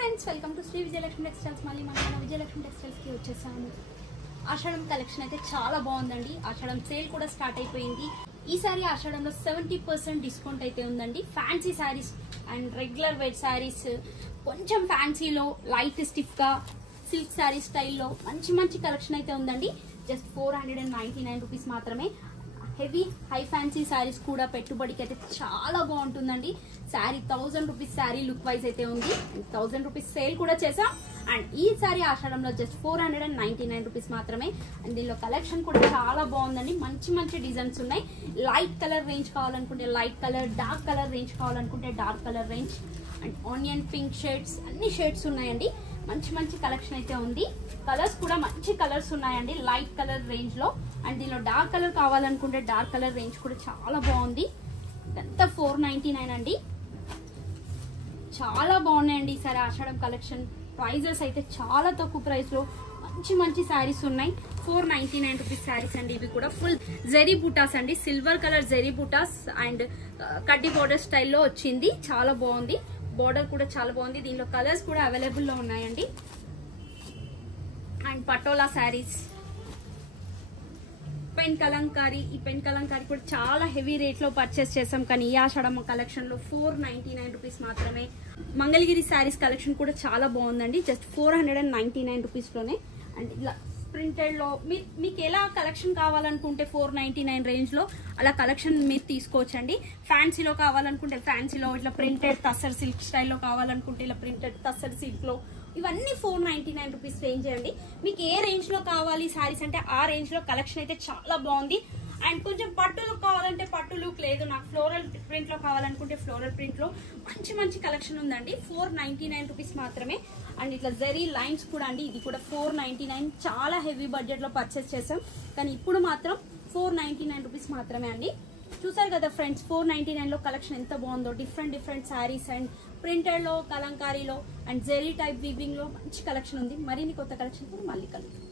Friends, welcome to Shri Vijayalakshmi textiles. మళ్ళీ మన Vijayalakshmi textiles కి వచ్చేసాము. ఆషాఢం కలెక్షన్ అయితే చాలా బాగుందండి. ఆషాఢం సేల్ కూడా స్టార్ట్ అయిపోయింది. ఈసారి ఆషాఢంలో 70% డిస్కౌంట్ అయితే ఉందండి. Fancy saris and regular wear saris, కొంచెం ఫ్యాన్సీలో లైట్ స్టిఫ్ గా సిల్క్ శారీ స్టైల్లో మంచి మంచి కలెక్షన్ అయితే ఉందండి. జస్ట్ 499 రూపీస్ మాత్రమే. హెవీ హై ఫ్యాన్సీ శారీస్ కూడా పెట్టుబడికి అయితే చాలా బాగుంటుందండి. Sari 1000 rupees sari look wise అయితే ఉంది. 1000 రూపీస్ సేల్ కూడా చేసాం. అండ్ ఈ శారీ ఆషాఢంలో జస్ట్ 499 రూపీస్ మాత్రమే. అండ్ దీనిలో కలెక్షన్ కూడా చాలా బాగుందండి. మంచి మంచి డిజైన్స్ ఉన్నాయి. లైట్ కలర్ రేంజ్ కావాలనుకుంటే light colour, dark colour range కావాలనుకుంటే dark colour range, and onion pink shades, అన్ని షేడ్స్ ఉన్నాయండి. మంచి మంచి కలెక్షన్ అయితే ఉంది. కలర్స్ కూడా మంచి కలర్స్ ఉన్నాయండి లైట్ కలర్ రేంజ్ లో. అండ్ దీనిలో డార్క్ కలర్ కావాలనుకుంటే డార్క్ కలర్ రేంజ్ కూడా చాలా బాగుంది. ఇదంతా 499 అండి. చాలా బాగున్నాయండి ఈసారి ఆషాఢం కలెక్షన్. ప్రైజెస్ అయితే చాలా తక్కువ ప్రైస్ లో మంచి మంచి శారీస్ ఉన్నాయి. 499 రూపీస్ శారీస్ అండి. ఇవి కూడా ఫుల్ జెరీ బూటాస్ అండి. Silver colour zari butas and కడ్డీ బోర్డర్ స్టైల్లో వచ్చింది. చాలా బాగుంది. బోర్డర్ కూడా చాలా బాగుంది. దీనిలో కలర్స్ కూడా అవైలబుల్ లో ఉన్నాయండి. And patola saris, pen Kalamkari. ఈ పెన్ కలంకారీ కూడా చాలా హెవీ రేట్ లో పర్చేస్ చేసాం, కానీ ఈ ఆషాఢం కలెక్షన్ లో 499 రూపీస్ మాత్రమే. మంగళగిరి శారీస్ కలెక్షన్ కూడా చాలా బాగుందండి. జస్ట్ 499 రూపీస్ లోనే. అండ్ ఇలా ప్రింటెడ్ లో మీకు ఎలా కలెక్షన్ కావాలనుకుంటే 499 రేంజ్ లో అలా కలెక్షన్ మీరు తీసుకోవచ్చండి. ఫ్యాన్సీలో కావాలనుకుంటే ఫ్యాన్సీలో, ఇట్లా ప్రింటెడ్ తస్సర్ సిల్క్ స్టైల్లో కావాలనుకుంటే ఇలా ప్రింటెడ్ తస్సర్ సిల్క్ లో, ఇవన్నీ 499 రూపీస్ రేంజ్ అండి. మీకు ఏ రేంజ్ లో కావాలి శారీస్ అంటే ఆ రేంజ్ లో కలెక్షన్ అయితే చాలా బాగుంది. అండ్ కొంచెం పట్టు లుక్ కావాలంటే పట్టు లుక్, లేదు నాకు ఫ్లోరల్ ప్రింట్ లో కావాలనుకుంటే ఫ్లోరల్ ప్రింట్ లో మంచి మంచి కలెక్షన్ ఉందండి. 499 రూపీస్ మాత్రమే. అండ్ ఇట్లా జరీ లైన్స్ కూడా అండి. ఇది కూడా 499. చాలా హెవీ బడ్జెట్ లో పర్చేస్ చేసాం, కానీ ఇప్పుడు మాత్రం 499 రూపీస్ మాత్రమే అండి. చూసారు కదా ఫ్రెండ్స్, 499 లో కలెక్షన్ ఎంత బాగుందో. Different different saris and printed లో, కలంకారీలో అండ్ జెరీ టైప్ వీవింగ్ లో మంచి కలెక్షన్ ఉంది. మరిన్ని కొత్త కలెక్షన్ మళ్ళీ కలుగుతుంది.